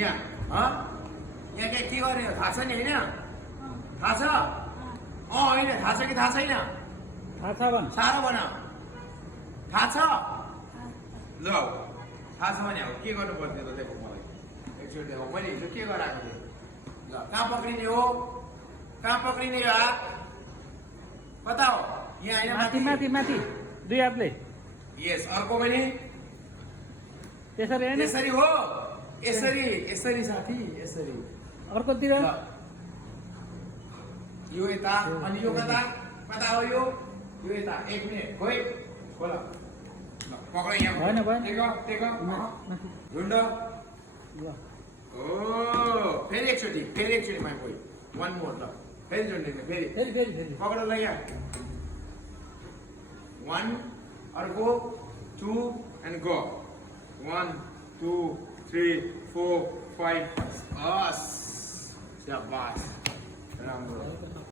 यहाँ यहाँ के गऱ्यो थाहा छ नि होइन थाहा छ होइन थाहा छ कि थाहा छैन थाहा छ भन साह्रो भन थाहा छ ल थाहा छ भने अब के गर्नु पर्थ्यो त देखो मलाई एकचोटि देखो मैले हिजो के गराएको थिएँ ल कहाँ पक्रिने हो कहाँ पक्रिने हो हात कता हो यहाँ होइन माथि माथि माथि दुई हातले यस अर्को पनि त्यसरी होइन यसरी हो यसरी यसरी साथी यसरी अर्कोतिर ल यो यता अनि यो कता कता हो यो यता एक मिनट खोइ खोला ल पक्र यहाँ भएन, भएन। टेक माथि। झुन्ड ल ओ फेरि एकचोटि मा कोही वान मोर ल फेरि झुन्डिने फेरि फेरि फेरि फेरि पक्र ल यहाँ वान अर्को 2 and go 1 2 3 4 5 शाबाश राम्रो